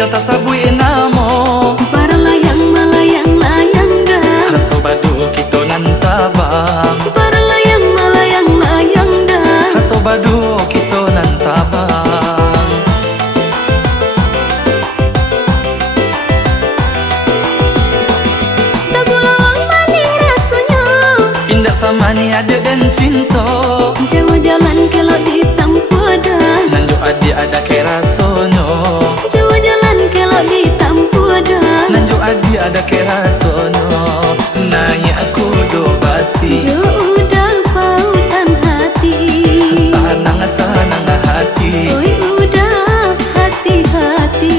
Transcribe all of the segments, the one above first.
maninjau tak sabui namo para layang malayang layang dah hasobadu kita nan tabang para layang malayang layang dah hasobadu kita nan tabang dah bulawang maning rasanya indah sama ni ada dan cinta jauh jalan kalau ditampu dah nanjo adi ada kera sono jauh jalan kalau ditampu dah nanjo adi ada kera sono nanya aku do basi jauh udah pautan hati sanang sanang hati oi udah hati-hati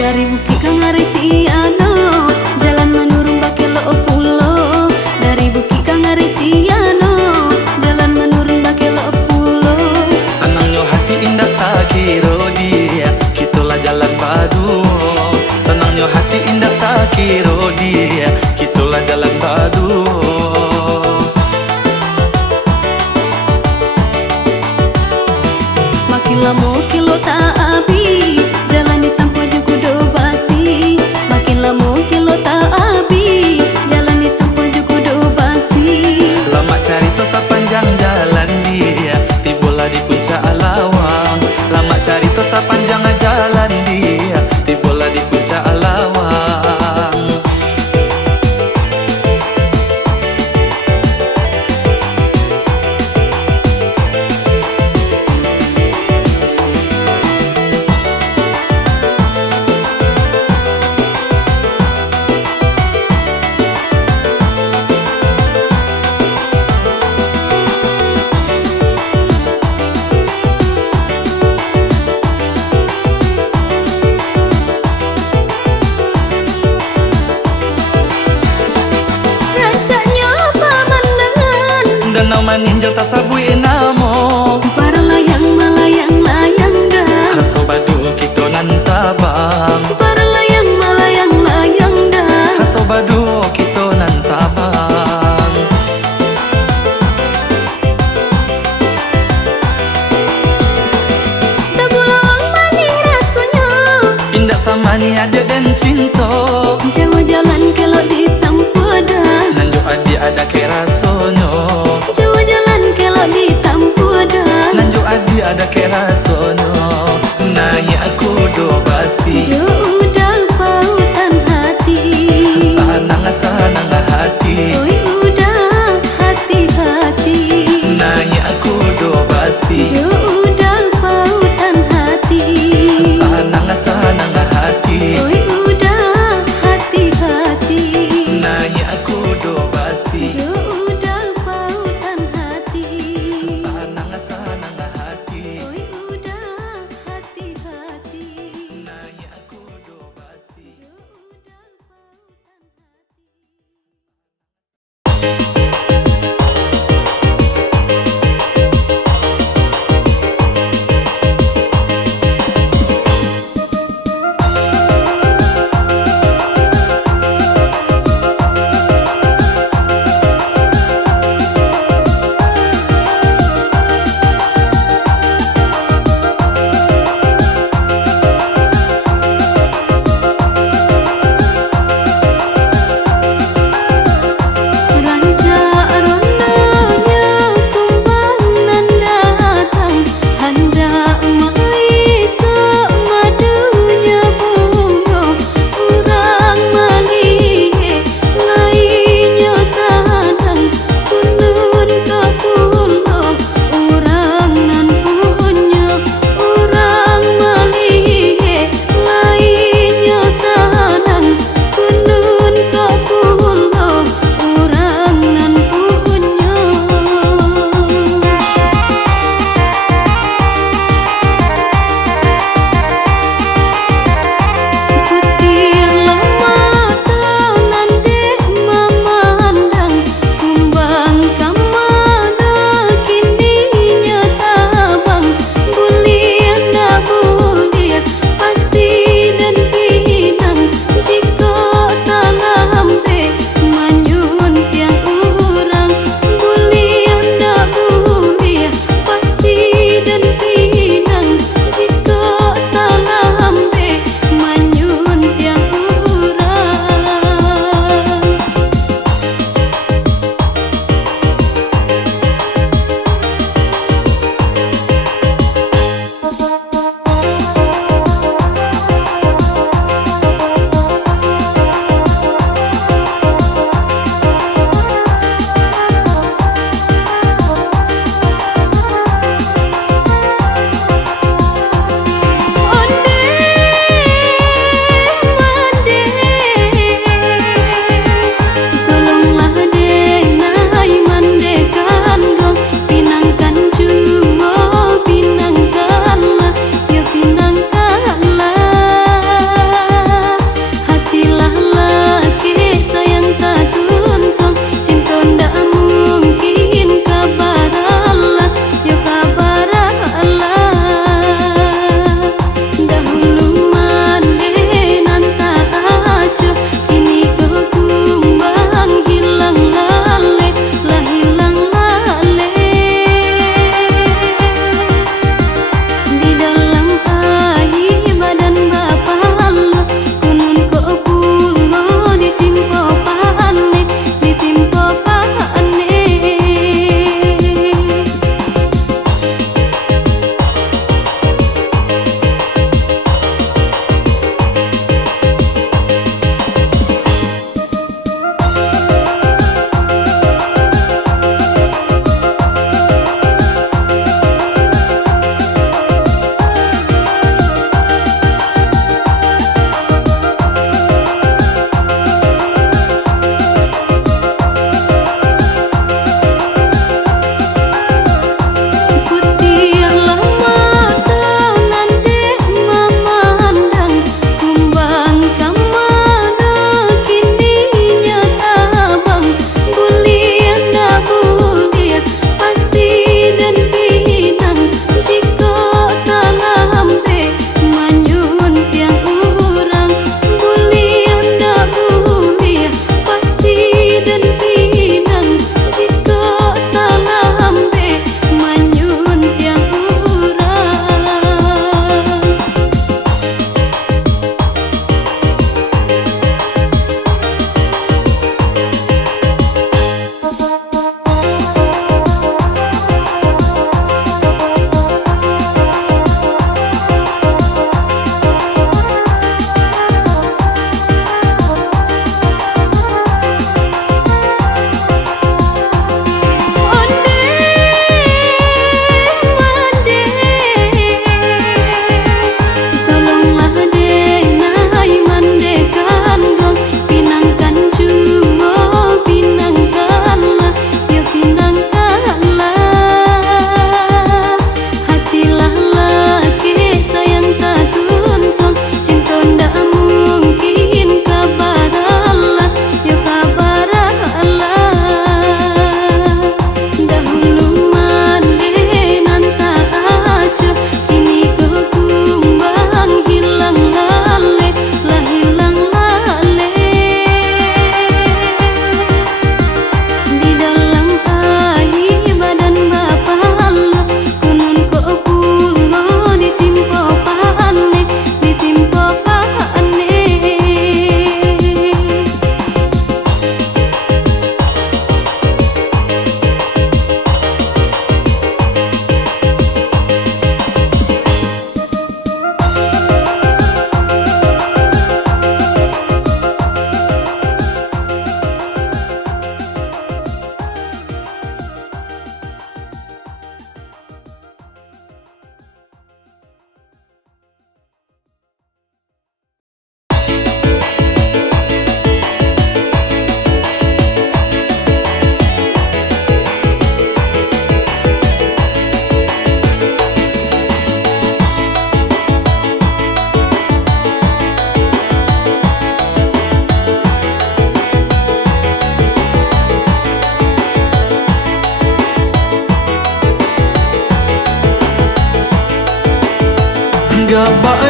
dari Bukit Kangaresiano jalan menurun Bakelo Pulo dari Bukit Kangaresiano jalan menurun Bakelo Pulo senangnya hati indah tak kira dia kitulah jalan padu senangnya hati indah tak kira dia kitulah jalan padu makin lama kilo tak habis jalan ditampu juga do basi makin lama kilo tak habis jalan ditampu juga do basi lama cari tu sepanjang jalan dia tibalah di puncak Alawang lama cari tu sepanjang jalan dia tibalah di puncak Alawang rancaknya pemandangan danau maninjau tak sabui namo para layang malayang layang dah hasobadu kita nan tabang para layang malayang layang dah hasobadu kita nan tabang dah bulawang maning rasanya indah sama ni ada dan cinta jauh jalan kalau ditampu dah nanjo adi ada kera sono jauh jalan kalau ditampu dah nanjo adi ada kera sono nanya aku do basi jauh udah pautan hati sanang sanang hati oi udah hati-hati nanya aku do basi jauh udah pautan hati sanang sanang hati oi udah hati-hati nanya aku do basi jauh udah pautan hati sanang sanang hati oi udah hati-hati nanya aku do basi jauh udah pautan hati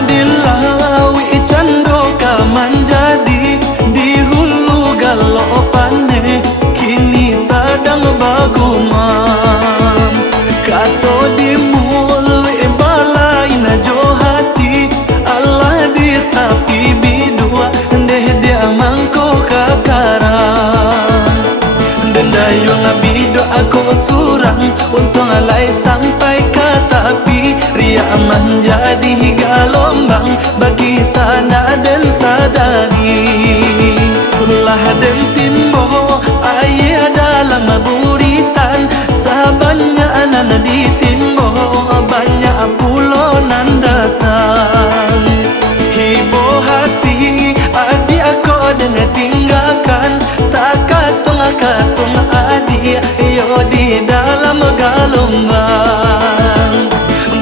dilawi cando ka manjadi di hulu galopane kini sadang bagumam kato di mulai balai na johati Allah di tapi bidua deh dia mangko kakaran dendayo ngabido aku surang untung alai sampai ke tapi ria menjadi gelombang bagi sana dan sadari ulah dan timbo ayah dalam buritan sabannya anak di timbo banyak pulau nan datang hibo hati adi aku dan tinggalkan tak katung adi yo di dalam gelombang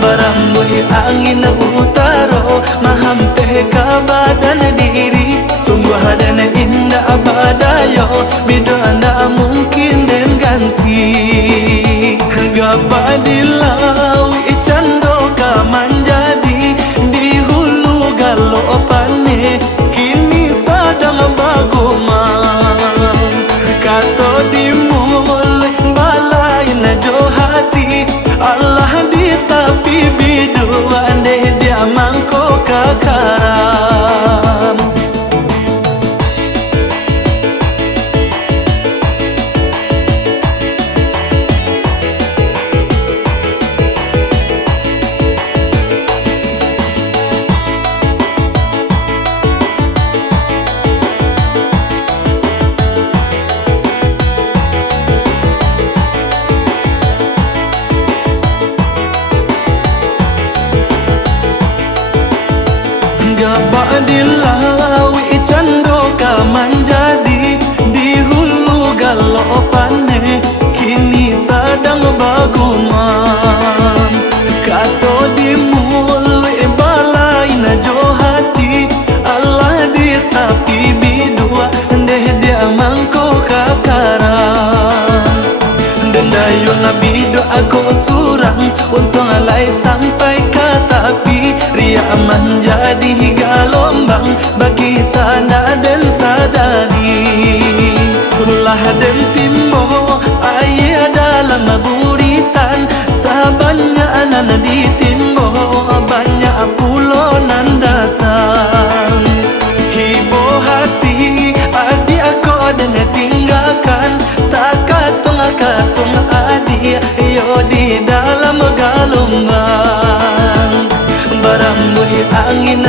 barambui angin utaro mahampe ke badan diri sungguh dan indah badayo bido anda mungkin dan ganti gapa dilawi cando ka manjadi di hulu galopane kini sadang bagumam kato di mulai balai na johati Allah di tapi biduan deh dia mangko kakaram gapa dilawi cando ka manjadi di hulu galopane kini sadang bagumam kato di mulai balai na johati Allah di tapi bidua deh dia mangko kakaran dendayo ngabido aku surang untung alai sampai ke tapi ria menjadi gelombang bagi sana dan sadari ulah dan timbo ayah dalam buritan sabannya anak di timbo banyak pulau nan datang hibo hati adi aku dan tinggalkan tak katung adi yo di dalam gelombang barambui angin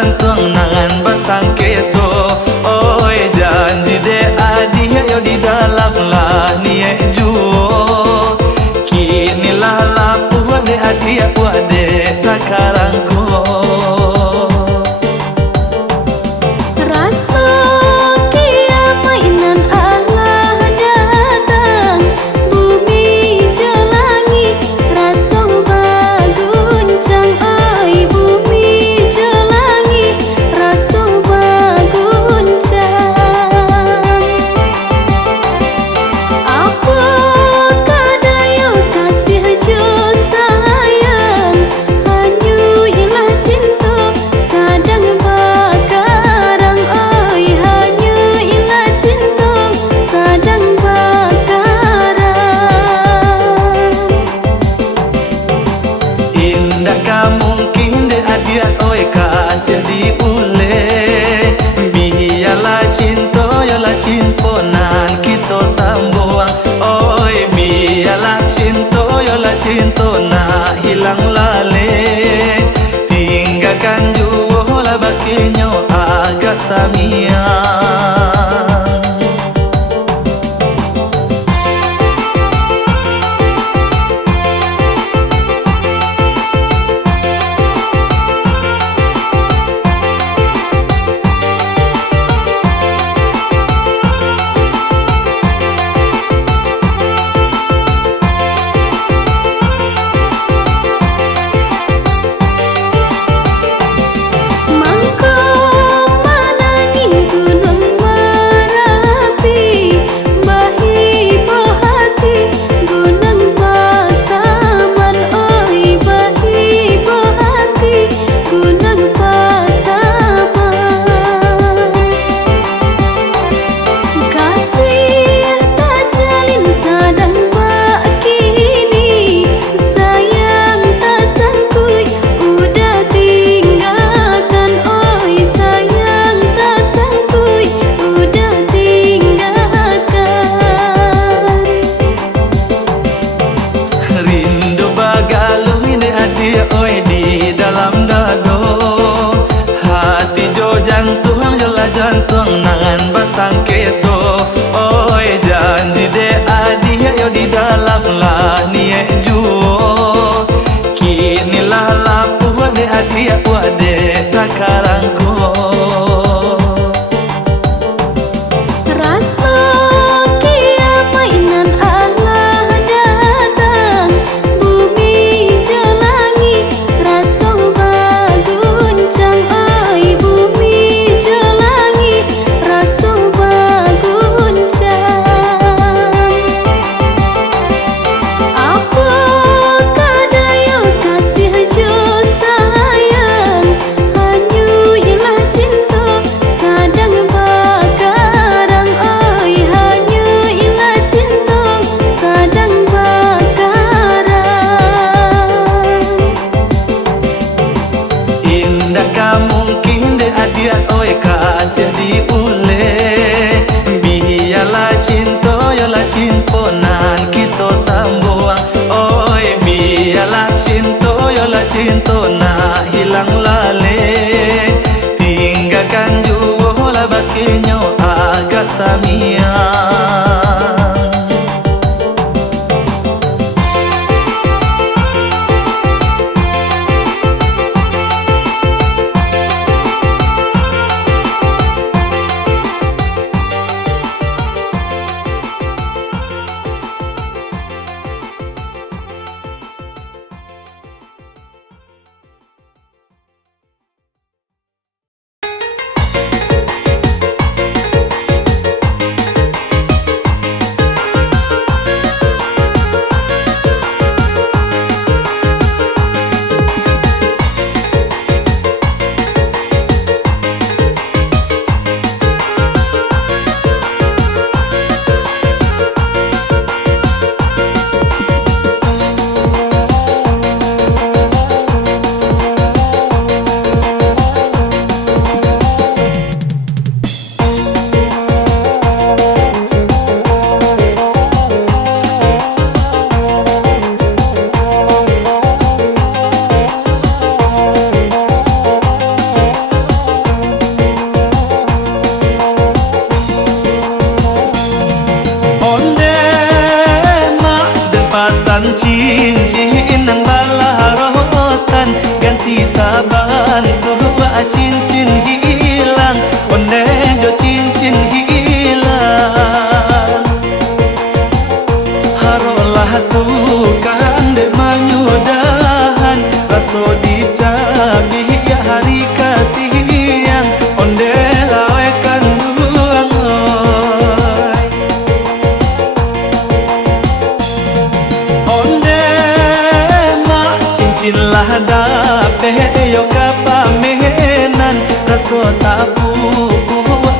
gantung nangan basang keto. Oi janji de adi yo di dalam lah nie juo. Kini lah lapu de adi wade takarangko. Pesan cincin nang bala rotan, ganti saban tua cincin hilang, onde jo cincin hilang. Harolah tukang dek manyudahan, raso dicabi ya hari kasih yang onde lawekan duang oi. Onde mak cincin lah dape yo kapamenan, raso tabu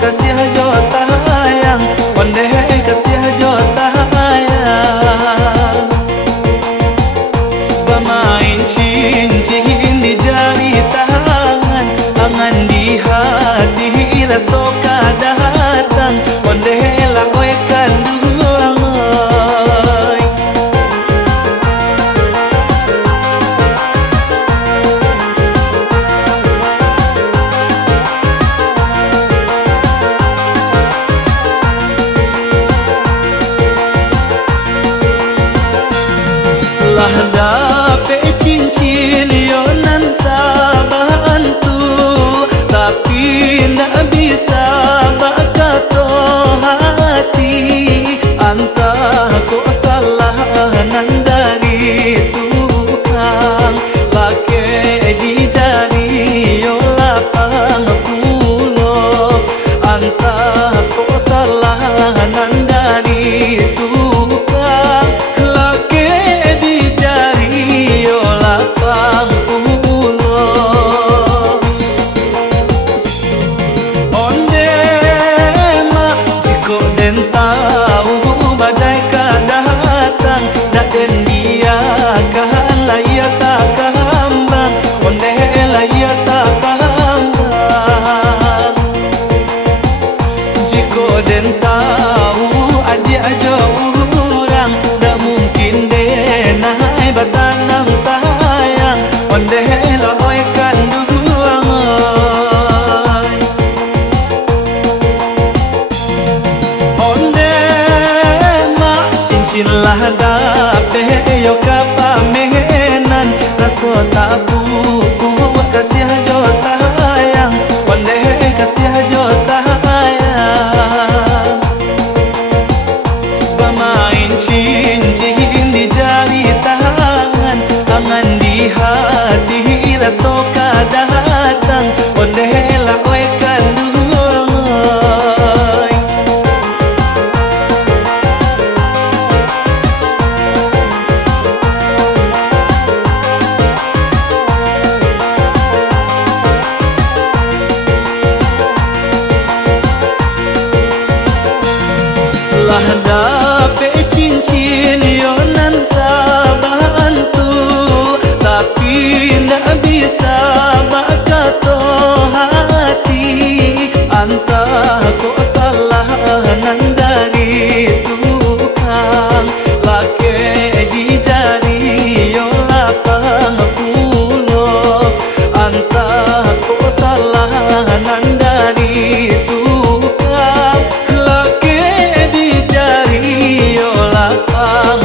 kasih jo sayang, onde kasih jo sayang. Pemain cincin di jari tangan, angan di hati raso datang, onde lawekan duang oi. Lah dape cincin yo nan sabantu, tapi nak bisa bakato hati. Antah ko salah nan dari tukang, lake di jari yo lapang pulo. Antah ko salah nan dari tukang, lake di jari yo lapang pulo. Onde mak jiko den tahu badai kadatang, dak den dia kan laya tak kambang, onde laya tak kambang. Jiko den tahu adik ajo urang, dak mungkin denai batanang sayang, onde lawekan duang oi. Onde mak cincin lah dape yo kapamenan, raso tabu kasih jo sayang, onde kasih jo sayang. Pemain cincin di jari tangan, angan di hati raso datang, onde lawekan duang oi. Lah dape cincin yo nan sabantu, tapi nak bisa bakato hati. Antah ko salah nan dari tukang, lake di jari yo lapang pulo. Antah ko salah nan dari tukang, lake di jari yo lapang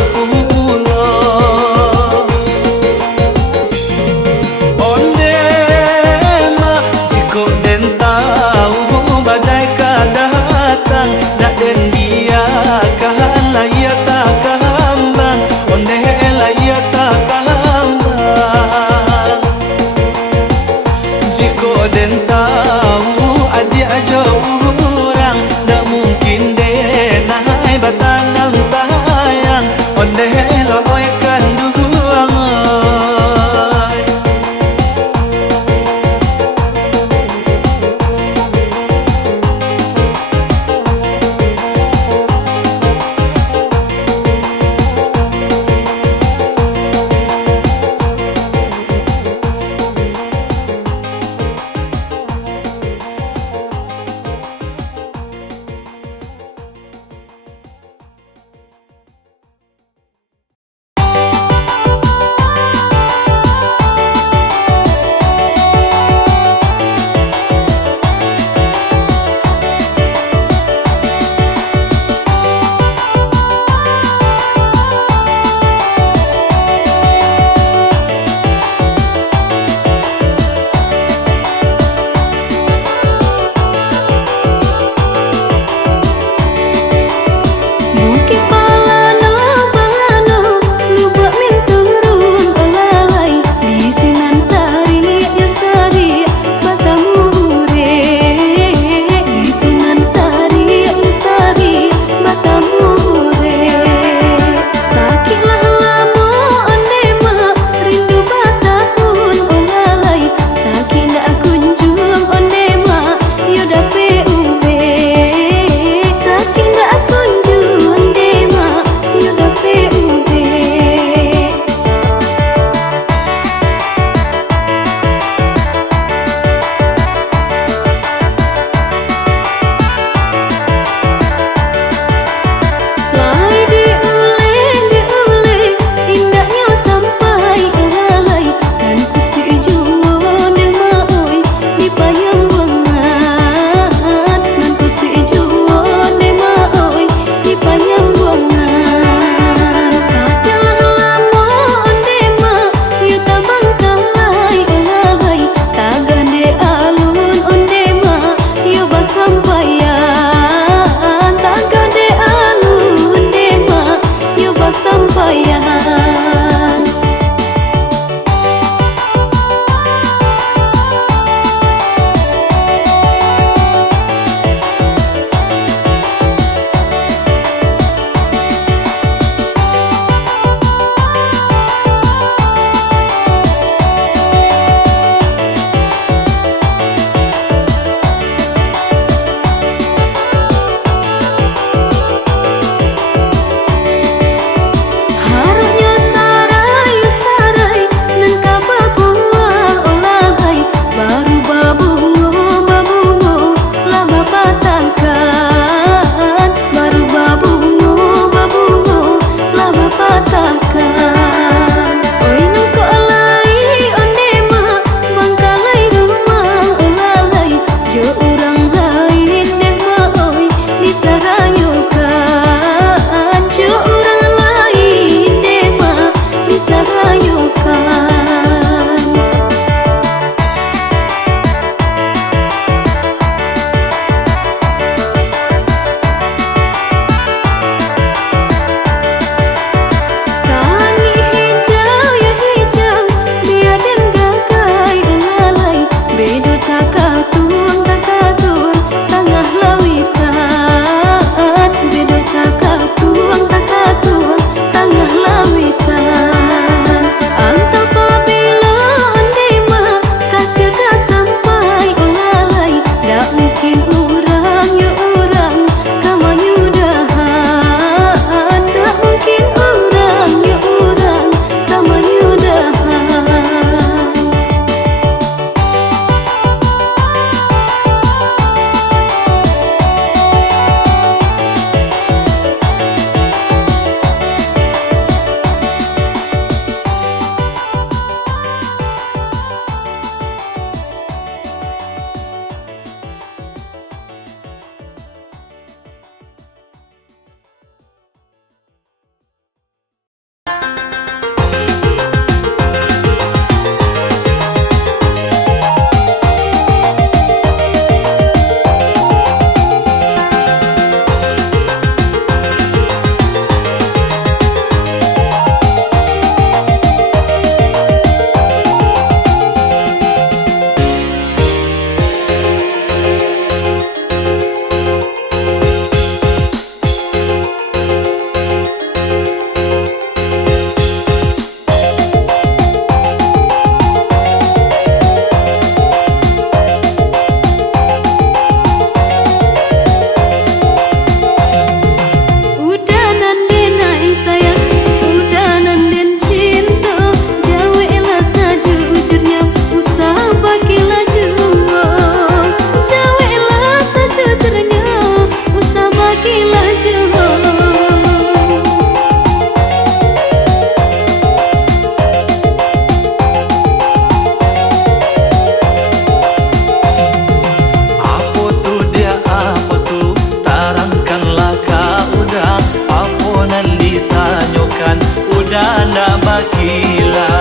ditanyokan, udah ndak bakila.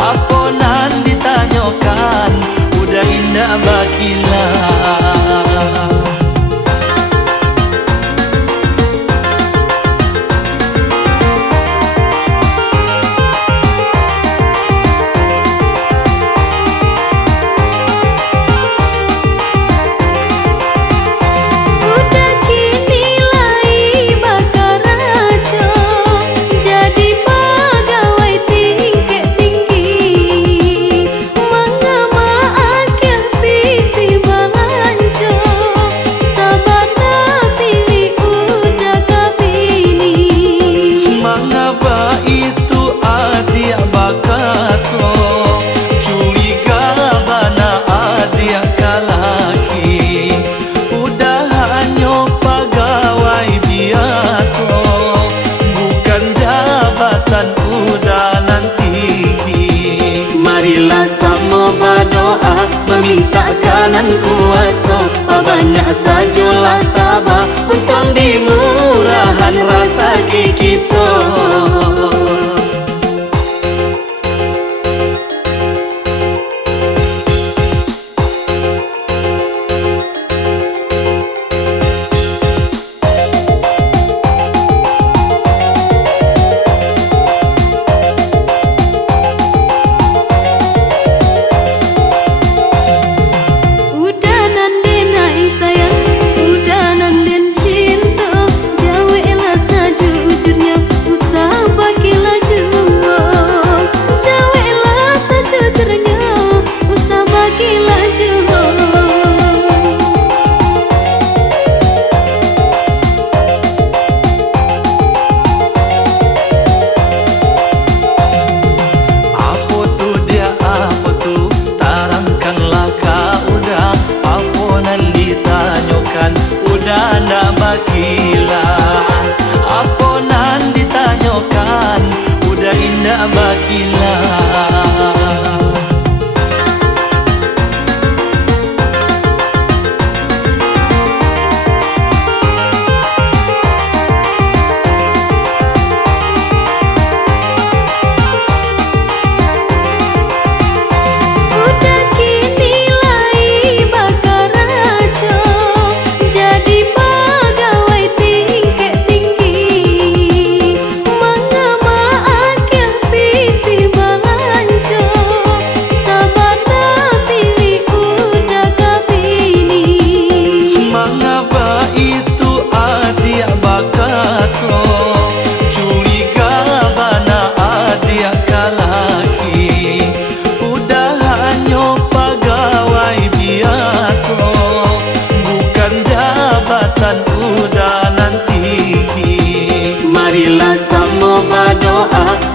Aponan ditanyokan, udah indah bakila. Meminta kanan kuasa, banyak sajalah sabar untuk dimurahan rasa kita. Udah ndak bakila. Aponan ditanyokan, udah indah bakila.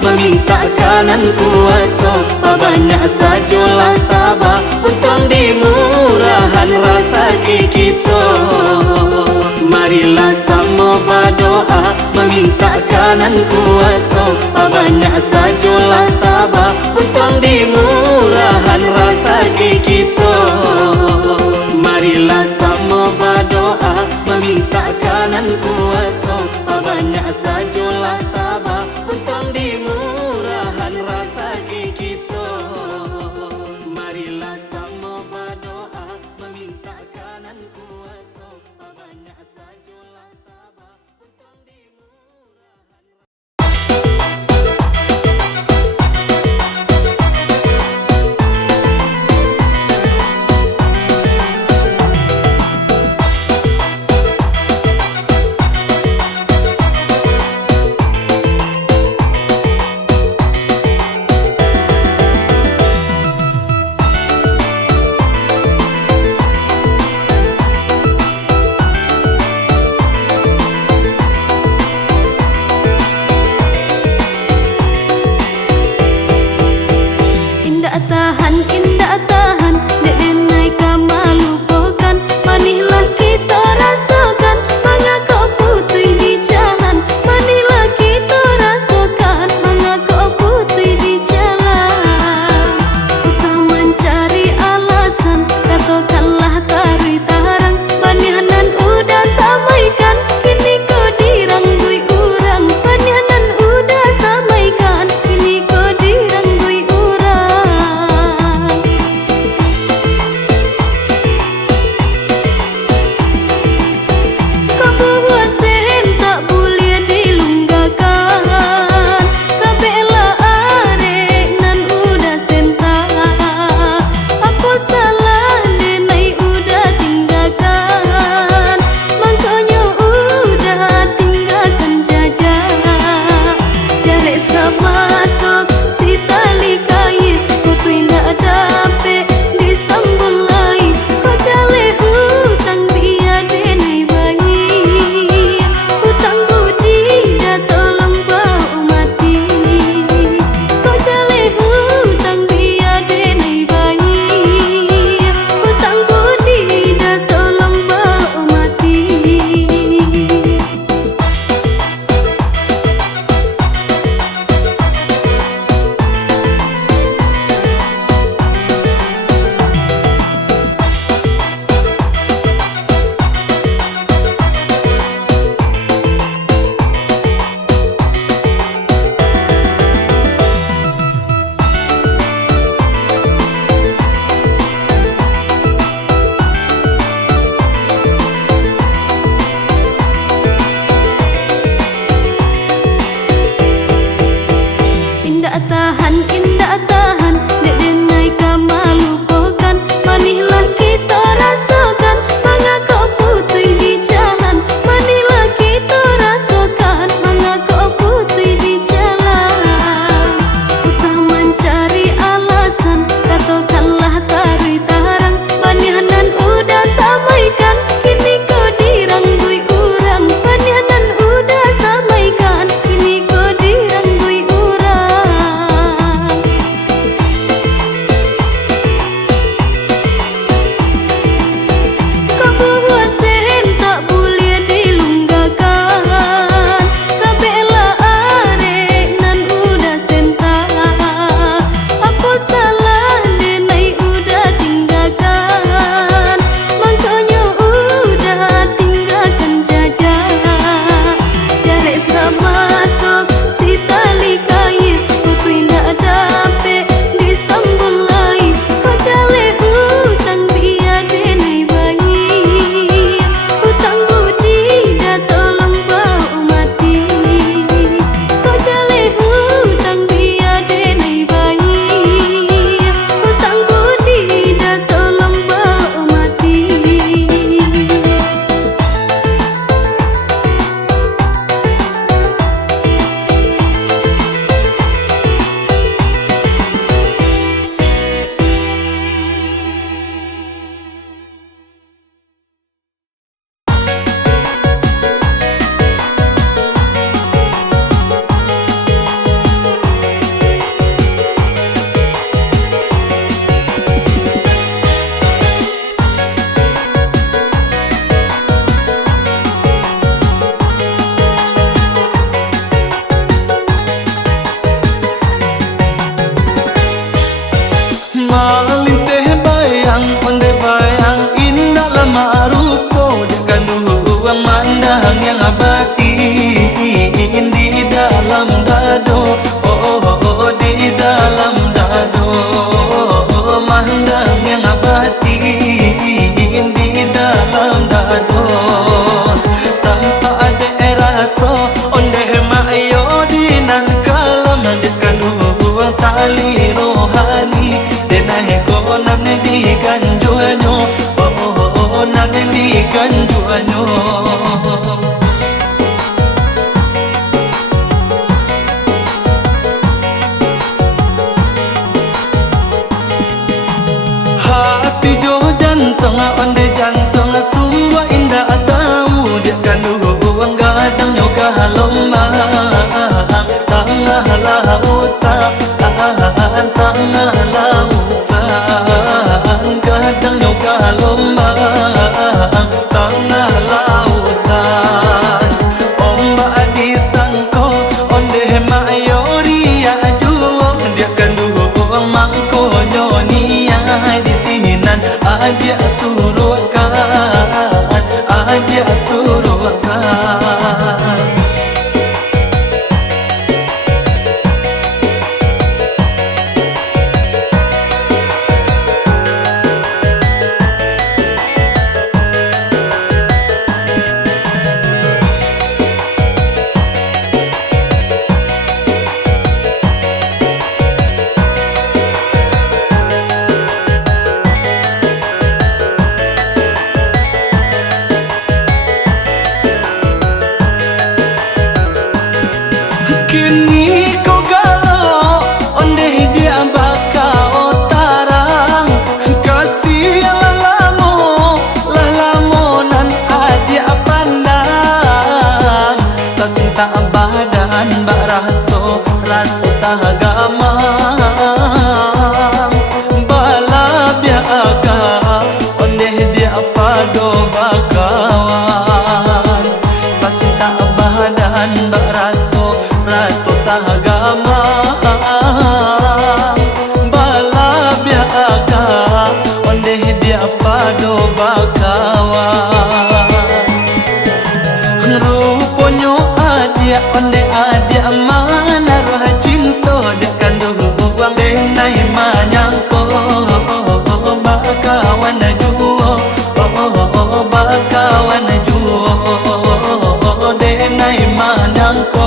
Meminta kanan kuasa, banyak sajalah sabar untuk dimurahan rasa kita. Marilah sama berdoa, meminta kanan kuasa, banyak sajalah sabar untuk dimurahan rasa kita. Marilah sama berdoa, meminta kanan kuasa, banyak sajalah sabar untuk dimurahan rasa kita. Marilah sama berdoa, meminta kanan kuasa, banyak sajalah sabar untuk dimurahan. dalam dado, di dalam dado, mandang yang batin di dalam dado, tanpa ada rasa ondeh mayo dinan kalam dikandung tali rohani denai ko nan di ganjuanyo, nan di ganjuanyo. Hati jo jantung onde jantung sungguh indah tahu dia kandung gadang yoga lombang tengah lautan tengah lautan gadang yoga lombang tengah lautan ombak disangko onde mayoria juo dia kandung mangko nyonia di sinan adia suruhkan adia suruhkan. Kini kau galau, ondeh dia bakal tarang. Kasih lalamu nan adia pandang. Tak cinta badan, bak raso tak gamang. Bala biaka, ondeh dia pado bakawan. Tak cinta badan, bak raso tak gamang. Bala biaka ondeh dia pado bakawan. Ruponyo adia onde adia mana roh cinta dek kandung buang denai manyangko bakawan juo bakawan juo denai manyangko